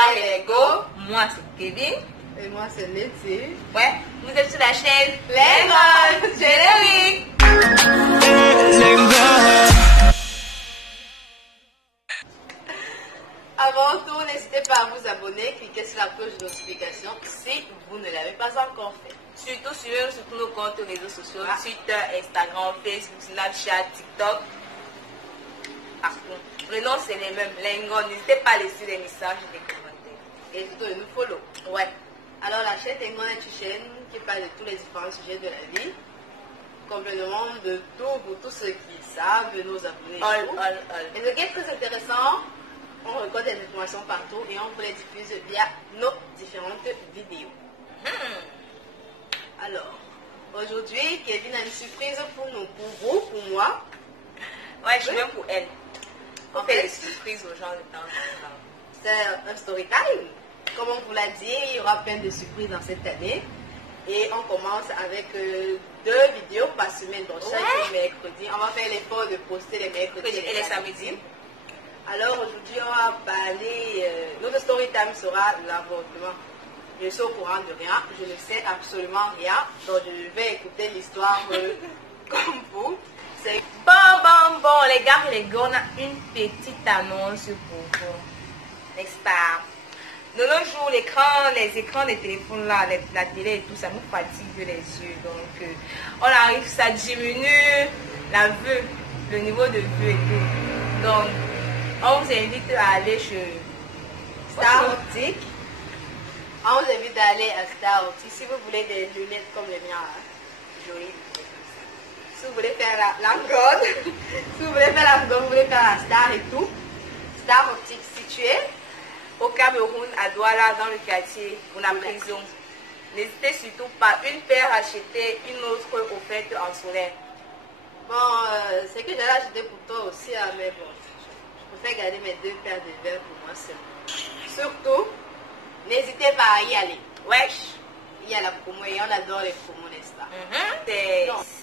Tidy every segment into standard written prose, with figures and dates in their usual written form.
gars et les go. Moi c'est Kevin. Et moi c'est Letty. Ouais, vous êtes sur la chaîne Lengon Générique. Avant tout, n'hésitez pas à vous abonner, cliquez sur la cloche de notification si vous ne l'avez pas encore fait. Surtout suivez-nous sur tous nos comptes réseaux sociaux, Twitter, Instagram, Facebook, Snapchat, TikTok. Partout. Le nom c'est les mêmes, Lengon. N'hésitez pas à laisser des messages et des commentaires. Et surtout de nous follow. Ouais. Alors la chaîne Lengon est une chaîne qui parle de tous les différents sujets de la vie. Complètement de tout pour tous ceux qui savent, nos abonnés. Et ce qui est très intéressant, on regarde des informations partout et on vous les diffuse via nos différentes vidéos. Alors, aujourd'hui, Kevin a une surprise pour nous, pour vous, pour moi. Ouais, je suis même pour elle. On fait des surprises aux gens de temps en temps. C'est un story time. Comme on vous l'a dit, il y aura plein de surprises dans cette année. Et on commence avec 2 vidéos par semaine, donc chaque mercredi. On va faire l'effort de poster les mercredis et les samedis. Alors aujourd'hui, on va parler, notre story time sera l'avortement. Je suis au courant de rien, je ne sais absolument rien, donc je vais écouter l'histoire comme vous. Bon, les gars et les gars, on a une petite annonce pour vous, n'est-ce pas? De nos jours, les écrans des téléphones là, la télé et tout, ça nous fatigue les yeux, donc on arrive, ça diminue la vue, le niveau de vue et tout. Donc, on vous invite à aller chez Star Optique. On vous invite à aller à Star Optique si vous voulez des lunettes comme les miens, jolies. Si vous voulez faire la langue, si vous voulez faire la langue, vous voulez faire la star et tout. Star Optique située au Cameroun, à Douala, dans le quartier, pour la prison. N'hésitez surtout pas, une paire achetée, une autre offerte en solaire. Bon, c'est que j'allais acheter pour toi aussi, mais bon, je préfère garder mes 2 paires de verres pour moi seul. Surtout, n'hésitez pas à y aller. Wesh! Il y a la promo et on adore les promos, n'est-ce pas?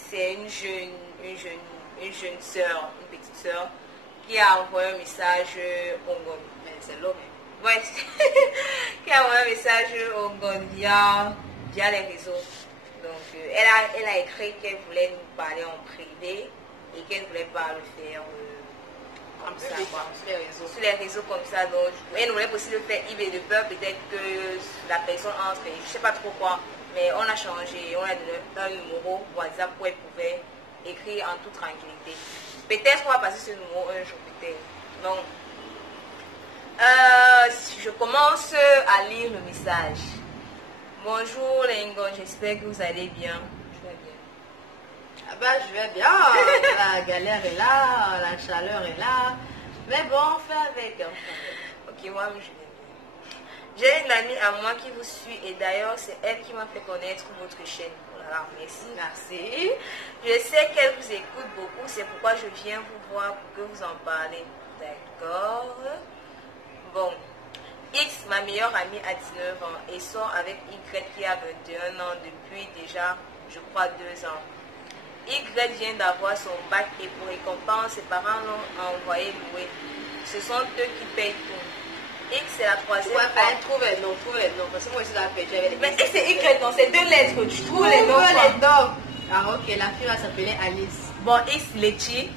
C'est une jeune soeur, une petite soeur, qui a envoyé un message au Ngon. C'est l'homme. Ouais, qui a envoyé un message au Ngon via les réseaux. Donc, elle a écrit qu'elle voulait nous parler en privé et qu'elle ne voulait pas le faire comme ça, quoi. Sur les réseaux comme ça. Donc, elle voulait aussi le faire Yves de peur, peut-être que la personne entre, je ne sais pas trop quoi. Mais on a changé, on a donné un numéro WhatsApp où elle pouvait écrire en toute tranquillité. Peut-être qu'on va passer ce numéro un jour, peut-être. Donc, je commence à lire le message. Bonjour Lengon, j'espère que vous allez bien. Je vais bien. Ah bah je vais bien, la galère est là, la chaleur est là. Mais bon, on fait avec. Ok, moi je vais bien. J'ai une amie à moi qui vous suit et d'ailleurs c'est elle qui m'a fait connaître votre chaîne. Voilà, merci. Merci. Je sais qu'elle vous écoute beaucoup, c'est pourquoi je viens vous voir pour que vous en parlez. D'accord. Bon. X, ma meilleure amie, a 19 ans et sort avec Y qui a 21 ans depuis déjà, je crois, 2 ans. Y vient d'avoir son bac et pour récompense, ses parents l'ont envoyé louer. Ce sont eux qui payent tout. X, c'est la 3e fois. Trouve les noms, parce que moi je suis la pêche avec les. Mais X c'est Y, non, c'est 2 lettres, tu trouves les noms. Ah ok, la fille va s'appeler Alice. Bon, X, Letty.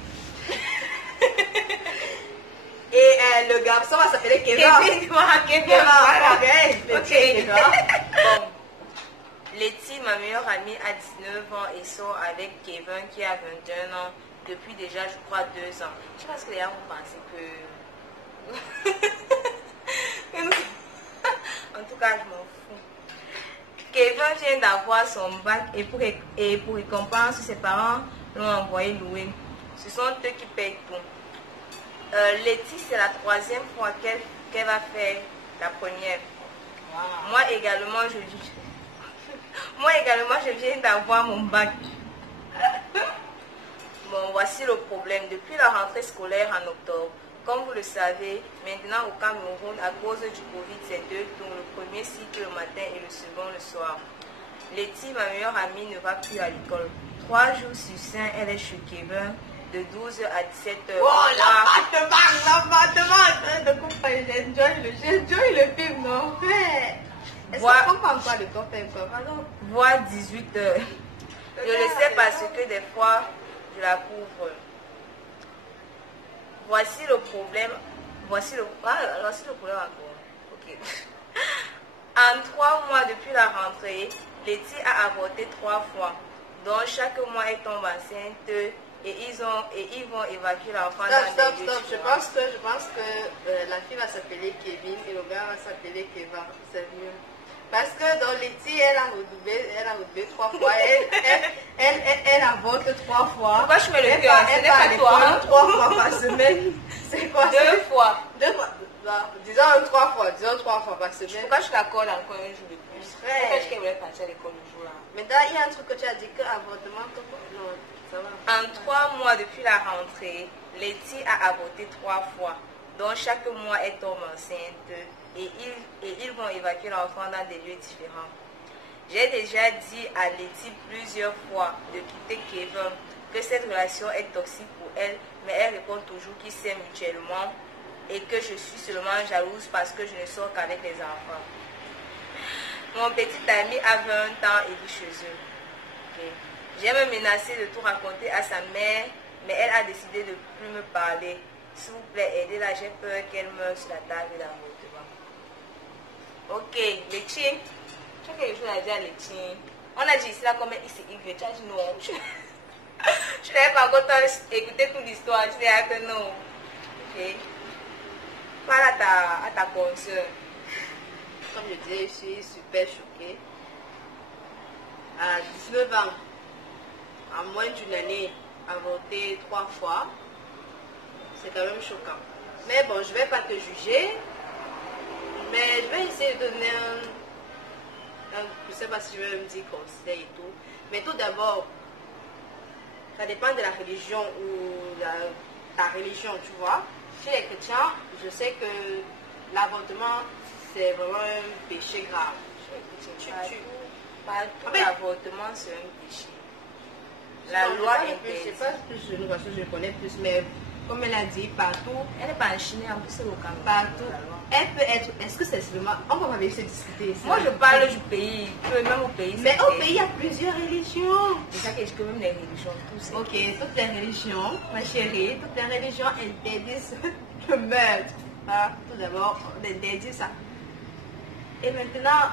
Et le garçon va s'appeler Kevin. Voilà. Ok. Bon. Letty, ma meilleure amie, a 19 ans et sort avec Kevin qui a 21 ans depuis déjà, je crois, 2 ans. Je pense que les gens vont penser que... En tout cas, je m'en fous. Kevin vient d'avoir son bac et pour récompense, ses parents l'ont envoyé louer. Ce sont eux qui payent tout. Letty, c'est la 3e fois qu'elle va faire la première. Wow. Moi également, je viens d'avoir mon bac. Bon, voici le problème. Depuis la rentrée scolaire en octobre, comme vous le savez, maintenant au Cameroun, à cause du Covid, c'est 2 tours, le premier cycle le matin et le second le soir. Letty, ma meilleure amie, ne va plus à l'école. 3 jours sur 5, elle est chez Kevin. De 12 à 17 heures. Oh, l'appartement, j'enjoy le film. Ton père. Est-ce Voire- qu'on comprend quoi de ton père quoi? Pardon. Voire 18 heures. Je le sais parce que des fois, je la couvre. Voici le problème. Voici le problème encore. Ok. En 3 mois depuis la rentrée, Letty a avorté 3 fois. Donc chaque mois, elle tombe enceinte et ils vont évacuer l'enfant dans Stop, des lieux stop. Je différents. pense que la fille va s'appeler Kevin et le gars va s'appeler Keva. C'est mieux. Parce que dans Letty, elle a redoublé 3 fois. Elle avorte 3 fois. Pourquoi je mets le Elle cœur? va- Ce elle n'est va à pas toi. l'école 3 fois par semaine. C'est quoi? 2 fois. 2 fois. Non, disons 3 fois. Disons 3 fois par semaine. Pourquoi je l'accorde encore un jour de plus? Ouais. Pourquoi je voulais partir à l'école le jour là? Maintenant, il y a un truc que tu as dit que avortement, non, ça va. En 3 mois depuis la rentrée, Letty a avorté 3 fois. Donc chaque mois, elle tombe enceinte et ils vont évacuer l'enfant dans des lieux différents. J'ai déjà dit à Letty plusieurs fois de quitter Kevin, que cette relation est toxique pour elle, mais elle répond toujours qu'ils s'aiment mutuellement et que je suis seulement jalouse parce que je ne sors qu'avec les enfants. Mon petit ami a 20 ans et vit chez eux. Okay. J'ai me menacé de tout raconter à sa mère, mais elle a décidé de ne plus me parler. S'il vous plaît, aidez-la, j'ai peur qu'elle meure sur la table d'avortement. Ok, Letty, tu as quelque chose à dire à Letty? On a dit ici là comme ici, tu as dit non. Je n'avais pas encore écouté toute l'histoire, tu disais que non. Ok. Parle à ta consoeur. Comme je disais, je suis super choquée. À 19 ans, en moins d'une année, avorter 3 fois, c'est quand même choquant. Mais bon, je ne vais pas te juger, mais je vais essayer de donner je ne sais pas si je vais me dire conseil et tout. Mais tout d'abord, ça dépend de la religion ou ta religion, tu vois. Chez les chrétiens, je sais que l'avortement, c'est vraiment un péché grave. L'avortement, c'est un péché. La Non, loi je sais interdit. pas plus de parce que je connais plus, mais comme elle a dit, partout, Elle n'est pas en Chine, en plus c'est au Cameroun. partout, La loi. elle peut être. Est-ce que c'est seulement. On va pas se discuter. Moi, je parle du pays, même au pays. Mais c'est au fait. pays, il y a plusieurs religions. C'est ça que je peux même les religions, tous. Ok, toutes les religions, ma chérie, toutes les religions interdisent le meurtre. Hein? Tout d'abord, on interdit ça. Et maintenant,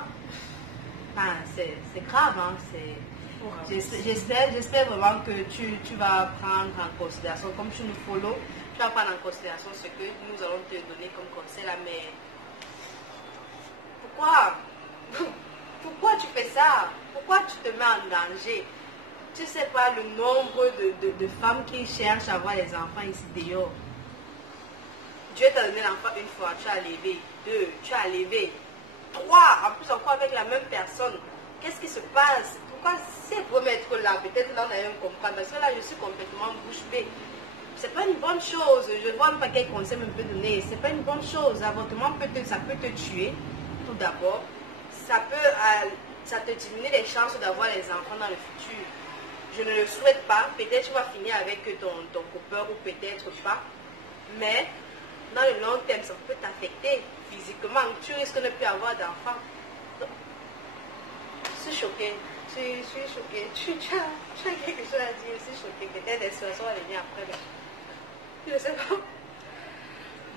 enfin, c'est grave, hein? J'espère vraiment que tu vas prendre en considération, comme tu nous follow, tu vas prendre en considération ce que nous allons te donner comme conseil là, mais pourquoi tu fais ça? Pourquoi tu te mets en danger? Tu ne sais pas le nombre de femmes qui cherchent à avoir les enfants ici dehors. Dieu t'a donné l'enfant une fois, tu as levé. 2, tu as levé. 3, en plus encore avec la même personne. Qu'est-ce qui se passe? Pourquoi c'est pour mettre là? Peut-être là on a un comprendre. Parce que là je suis complètement bouche bée. C'est pas une bonne chose. Je ne vois même pas quel conseil me peut donner. C'est pas une bonne chose. L'avortement ça peut te tuer. Tout d'abord, ça te diminue les chances d'avoir les enfants dans le futur. Je ne le souhaite pas. Peut-être tu vas finir avec ton copain ou peut-être pas. Mais dans le long terme, ça peut t'affecter physiquement. Tu risques de ne plus avoir d'enfants. Je suis choquée. Je suis choquée. Tu as quelque chose à dire. Je suis choquée. Peut-être des situations à venir après. Mais je ne sais pas.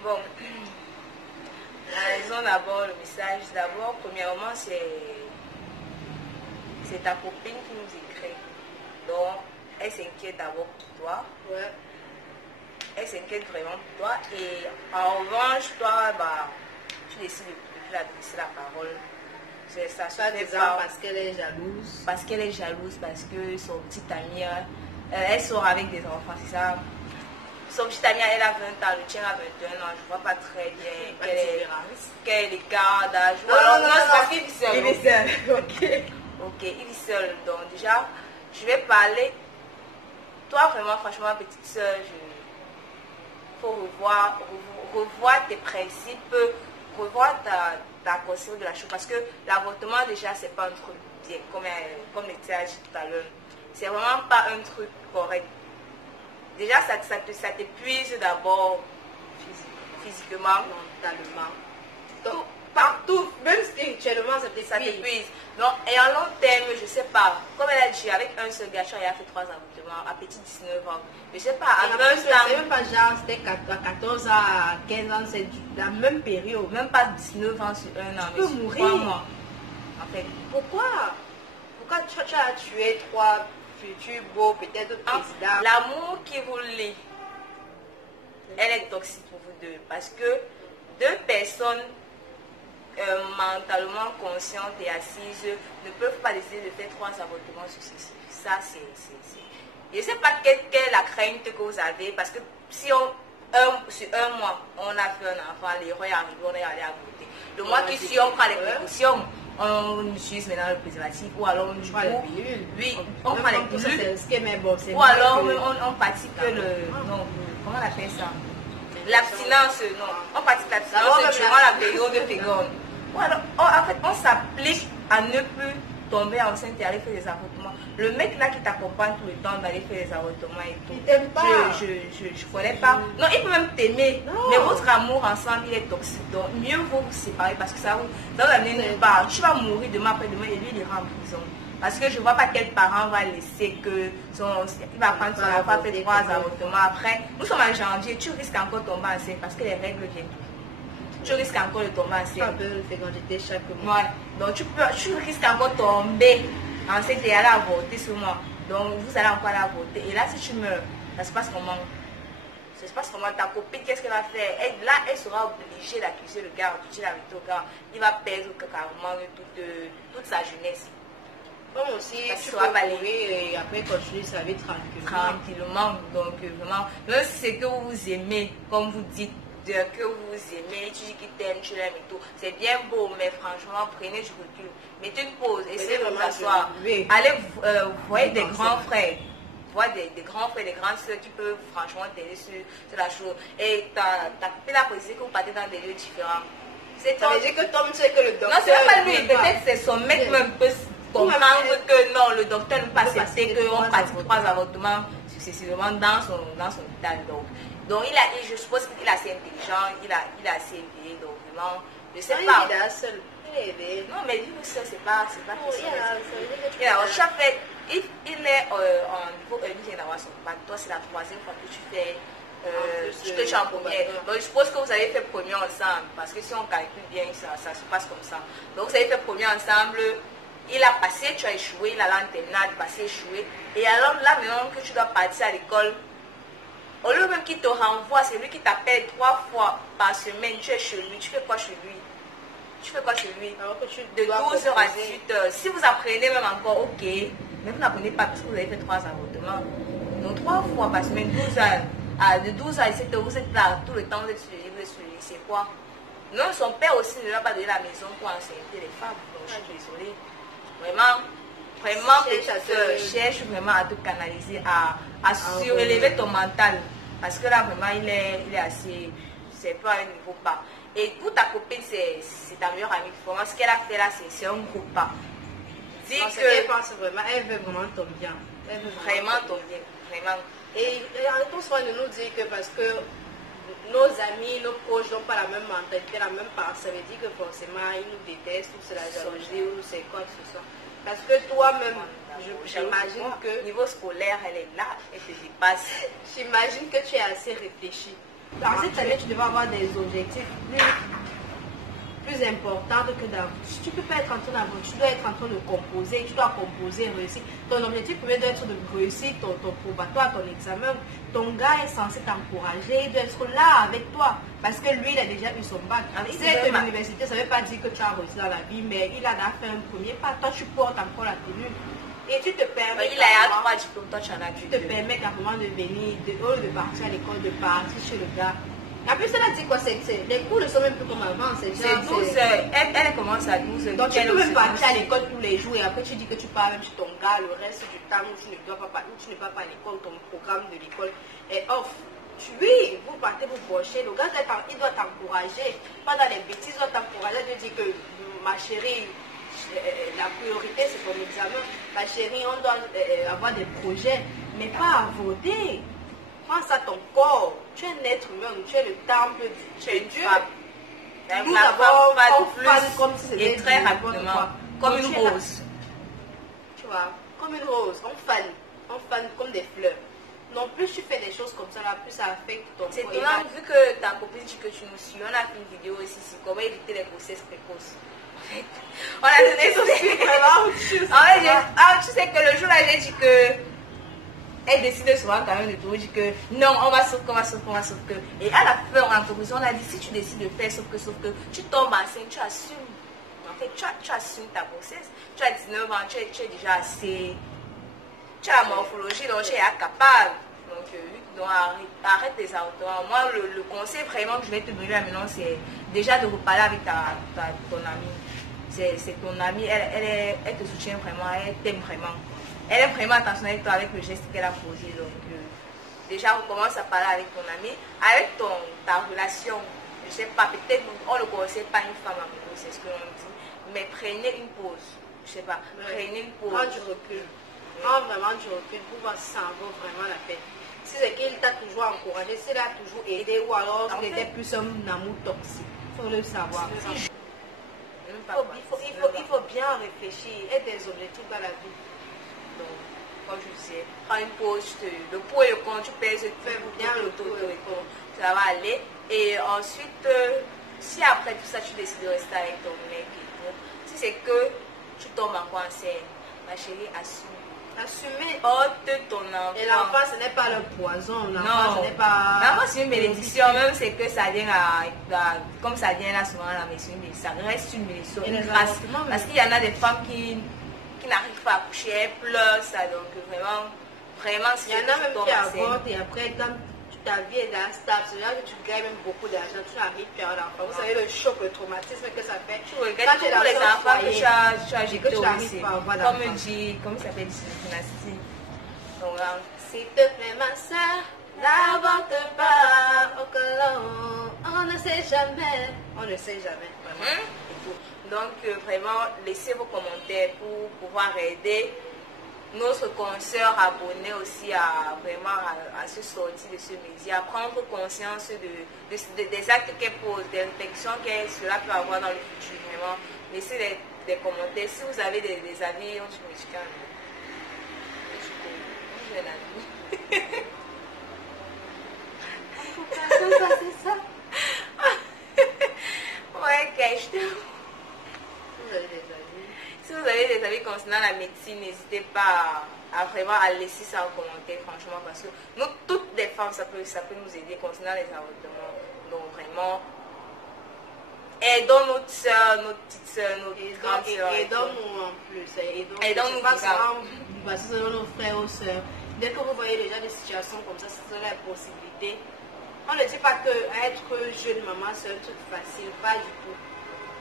Bon, la raison d'abord, le message d'abord, premièrement, c'est ta copine qui nous écrit. Donc, elle s'inquiète d'abord pour toi. Ouais. Elle s'inquiète vraiment pour toi. Et en revanche, toi, tu décides de lui adresser la parole. C'est ça, Parce qu'elle est jalouse. Parce qu'elle est jalouse, parce que son petit ami, elle sort avec des enfants, c'est ça. Son petit ami, elle a 20 ans, le tien a 21 ans, je ne vois pas très bien quel est l'écart d'âge. Non, c'est parce qu'il vit seul. Il vit seul, ok. Ok, il vit seul. Donc déjà, je vais parler. Toi, vraiment, franchement, petite soeur, il faut revoir tes principes, revoir ta conscience de la chose. Parce que l'avortement, déjà, c'est pas un truc bien, comme l'était dit tout à l'heure. C'est vraiment pas un truc correct. Déjà, ça t'épuise d'abord physiquement, mentalement. Donc, partout, spirituellement, ça t'épuise. Donc, et en long terme, je sais pas, comme elle a dit, avec un seul gâcheur, il a fait 3 avortements à petit 19 ans. Je sais pas, à 20 ans. C'est même pas genre, c'était à 14 ans, à 15 ans, c'est la même période. Même pas 19 ans sur un an. Tu peux mourir. En fait. Pourquoi tu as tué 3 futurs beaux, peut-être présidents? L'amour qui vous lie, elle est toxique pour vous deux. Parce que 2 personnes mentalement conscientes et assises ne peuvent pas décider de faire 3 avortements successifs. Ça, c'est... Je ne sais pas quelle est la crainte que vous avez, parce que si sur un mois, on a fait un enfant, l'erreur est arrivée, on est allé avorter. Le mois qui suit, on prend les précautions, on utilise maintenant le préservatif, ou alors du coup, oui, on prend les pilules, ou alors on pratique comment on appelle ça? L'abstinence, non. On pratique l'abstinence durant la période féconde. Ou alors, en fait, on s'applique à ne plus tomber enceinte et aller faire des avortements. Le mec là qui t'accompagne tout le temps d'aller faire des avortements et tout. Il t'aime pas. Je connais pas. Non, il peut même t'aimer. Mais votre amour ensemble, il est toxique. Donc, mieux vaut vous séparer parce que ça vous amener nulle part. Tu vas mourir demain après-demain et lui, il ira en prison. Parce que je ne vois pas quel parent va laisser que il va prendre son enfant, faire 3 avortements. Après, nous sommes en janvier, tu risques encore de tomber enceinte parce que les règles viennent. Tu risques encore de tomber enceinte. Chaque mois. Ouais. Donc tu risques encore de tomber enceinte et aller avorter ce mois. Donc vous allez encore aller avorter. Et là, si tu meurs, ça se passe comment? Ça se passe comment? Ta copine, qu'est-ce qu'elle va faire? Elle sera obligée d'accuser le gars, de la vérité au gars. Il va perdre carrément toute sa jeunesse. Comme aussi, tu vas balayer et après continuer sa vie tranquillement. Donc vraiment, même si c'est que vous aimez, comme vous dites, que vous aimez, tu dis qu'il t'aime, tu l'aimes et tout, c'est bien beau, mais franchement, prenez du recul. Mettez une pause, essayez de vous asseoir. Allez voir des grands frères. Voir des grands frères, des grandes soeurs qui peuvent franchement t'aider sur la chose. Et ta copine a précisé que vous partez dans des lieux différents. Ça veut dire que Tom sait que le docteur... Non, c'est même pas lui, peut-être c'est son mec même peut comprendre que non, le docteur ne peut pas accepter qu'on pratique 3 avortements successivement dans son hôpital. Donc je suppose qu'il est assez intelligent, il est assez éveillé, donc vraiment, je sais pas. Il est seul. Non, mais vivre seul, c'est pas possible. Il est en niveau 1, il vient d'avoir son bac. Toi, c'est la 3e fois que tu fais. Tu es en première. Donc, je suppose que vous avez fait premier ensemble, parce que si on calcule bien, ça se passe comme ça. Donc, vous avez fait premier ensemble. Il a passé, tu as échoué, il a l'antennade, passé, échoué. Et alors là, maintenant que tu dois partir à l'école, au lieu même qu'il te renvoie, c'est lui qui t'appelle 3 fois par semaine, tu es chez lui, tu fais quoi chez lui? De 12h à 18h. Si vous apprenez même encore, ok, mais vous n'apprenez pas parce que vous avez fait 3 avortements. Donc 3 fois par semaine, 12h, de 12h à 17h, vous êtes là, tout le temps, vous êtes sur lui, c'est quoi? Non, son père aussi ne va pas donner la maison pour enseigner les femmes, donc je suis désolée. Vraiment, cherche vraiment à te canaliser, à surélever ton mental. Parce que là, vraiment, il est assez... C'est pas un niveau bas. Et pour ta copine, c'est ta meilleure amie. Vraiment, ce qu'elle a fait là, c'est un gros pas. Dis que... Elle pense vraiment, elle veut vraiment ton bien. Elle veut vraiment ton bien. Vraiment. Et arrêtons souvent de nous dire que parce que nos amis, nos proches n'ont pas la même mentalité, la même part, ça veut dire que forcément ils nous détestent, ou c'est la jalousie, ou c'est quoi que ce soit. Parce que toi-même, j'imagine que... Niveau scolaire, elle est là, elle te dépasse. J'imagine que tu es assez réfléchi. Dans cette année, tu devrais avoir des objectifs plus importants que d'avant. Tu ne peux pas être en train d'avancer, tu dois être en train de composer, tu dois composer, réussir. Ton objectif premier doit être de réussir ton probatoire, ton examen. Ton gars est censé t'encourager, il doit être là avec toi. Parce que lui, il a déjà eu son bac. Si est à l'université, ça ne veut pas dire que tu as réussi dans la vie, mais il a fait un premier pas. Toi, tu portes encore la tenue. Et tu te permets... Il a 3 diplômes, toi tu en as 2. Tu te permets carrément de venir, de partir à l'école, de partir chez le gars. En plus, elle a dit quoi? Les cours ne sont même plus comme avant. C'est 12 heures. Elle commence à 12 heures. Donc tu peux même partir à l'école tous les jours et après tu dis que tu pars même chez ton gars le reste du temps où tu ne dois pas partir, où tu n'es pas à l'école, ton programme de l'école est off. Oui, vous partez, vous brochez. Le gars, il doit t'encourager. Pendant les bêtises, il doit t'encourager. Il dit que ma chérie, la priorité c'est ton examen. Ma chérie, on doit avoir des projets, mais pas à voter. Pense à ton corps. Tu es un être humain, tu es le temple de Dieu. Nous d'abord, on fan comme si c'était très rapidement, comme une rose. Tu vois, comme une rose, on fan comme des fleurs. Non, plus tu fais des choses comme ça, là, plus ça affecte ton corps. C'est étonnant, vu que ta copine dit que tu nous suis, on a fait une vidéo ici sur comment éviter les grossesses précoces. On a donné son tu sais que le jour là, j'ai dit que elle décide souvent quand même de tout, dit que non, on va sauf que. Et à la fin, en conclusion, on a dit si tu décides de faire sauf que tu tombes enceinte, tu assumes. En fait, tu assumes ta grossesse. Tu as 19 ans, tu es déjà assez. Tu as la morphologie, donc tu es capable. Donc arrête les avortements. Moi, le conseil vraiment que je vais te donner là maintenant, c'est déjà de reparler avec ton amie. C'est ton amie, elle te soutient vraiment, elle t'aime vraiment. Elle est vraiment attentionnée avec toi, avec le geste qu'elle a posé. Donc, déjà, on commence à parler avec ton amie, avec ta relation. Je sais pas, peut-être on ne conseille pas une femme amoureuse, c'est ce que l'on dit. Mais prenez une pause. Je sais pas, prenez une pause. Prends du recul. Prends vraiment du recul pour voir si ça en vaut vraiment la peine. Si c'est qu'il t'a toujours encouragé, s'il a toujours aidé ou alors il était plus un amour toxique. Il faut le savoir. Il faut bien réfléchir et des objectifs dans la vie. Donc, comme je disais, prends une pause, le pour et le contre, tu pèses, fais bien le pour et le contre. Ça va aller. Et ensuite, si après tout ça, tu décides de rester avec ton mec et tout, si c'est que tu tombes encore enceinte, ma chérie, assume. Assumer. Ôte ton enfant. Et l'enfant, ce n'est pas le poison. L'enfant, ce n'est pas. L'enfant, c'est une bénédiction. Même c'est que ça vient comme ça vient là souvent à la maison, mais ça reste une bénédiction. Une grâce. Parce qu'il y en a des femmes qui n'arrivent pas à accoucher, elles pleurent ça. Donc vraiment, il y en a même qui avortent et après, quand ta vie est instable, c'est-à-dire que tu gagnes même beaucoup d'argent, tu n'arrives plus à l'enfant. Vous savez le choc, le traumatisme que ça fait. Tu regardes tous les enfants que tu as jetés aussi. Comme dit, comment ça s'appelle ici, dynastie. Donc, s'il te plaît, ma soeur, n'avorte pas au colon. On ne sait jamais. On ne sait jamais. Vraiment. Donc, vraiment, laissez vos commentaires pour pouvoir aider notre consoeur abonnée aussi à se sortir de ce média, à prendre conscience des actes qu'elle pose, des réflexions que cela peut avoir dans le futur. Vraiment, laissez des commentaires. Si vous avez des avis, on se médicale. C'est ça. Ouais, question. Si vous avez des avis concernant la médecine, n'hésitez pas à vraiment à laisser ça en commentaire, franchement, parce que nous, toutes les femmes, ça peut nous aider concernant les avortements. Donc vraiment, aidons notre soeur, notre petite soeur, notre grande soeur. Aidons-nous en plus. Aidons-nous parce que nos frères ou soeurs, dès que vous voyez déjà des situations comme ça, c'est la possibilité. On ne dit pas que être jeune maman, c'est un truc facile, pas du tout.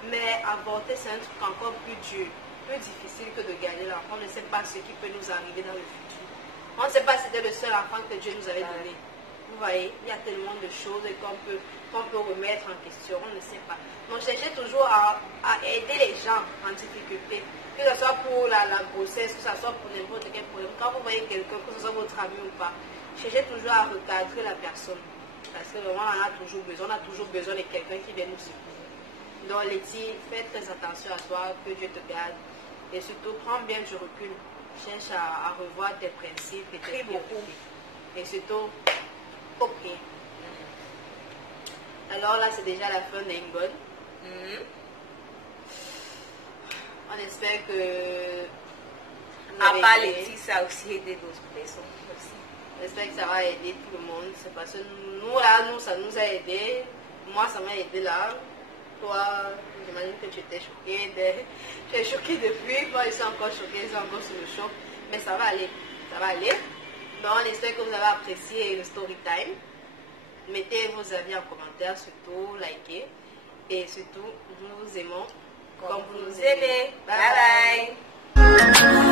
Mais avorter, c'est un truc encore plus dur, plus difficile que de garder l'enfant. On ne sait pas ce qui peut nous arriver dans le futur. On ne sait pas si c'était le seul enfant que Dieu nous avait donné. Vous voyez, il y a tellement de choses qu'on peut remettre en question, on ne sait pas. Donc cherchez toujours à aider les gens en difficulté, que ce soit pour la grossesse, que ce soit pour n'importe quel problème. Quand vous voyez quelqu'un, que ce soit votre ami ou pas, cherchez toujours à recadrer la personne. Parce que vraiment, on a toujours besoin de quelqu'un qui vient nous secourir. Donc Letty, fais très attention à toi, que Dieu te garde. Et surtout, prends bien du recul. Cherche à revoir tes principes et tes priorités. Et surtout, ok. Alors là, c'est déjà la fin d'Ingon. On espère que... À part Letty, ça a aussi aidé d'autres personnes. J'espère que ça va aider tout le monde. C'est parce que nous, ça nous a aidé. Moi, ça m'a aidé là. Toi, j'imagine que tu étais choquée. Tu es choquée depuis. Moi, je suis encore choquée. Je suis encore sur le choc. Mais ça va aller. Ça va aller. Donc, on espère que vous avez apprécié le story time. Mettez vos avis en commentaire, surtout likez. Et surtout, nous vous aimons comme vous nous aimez. Bye bye.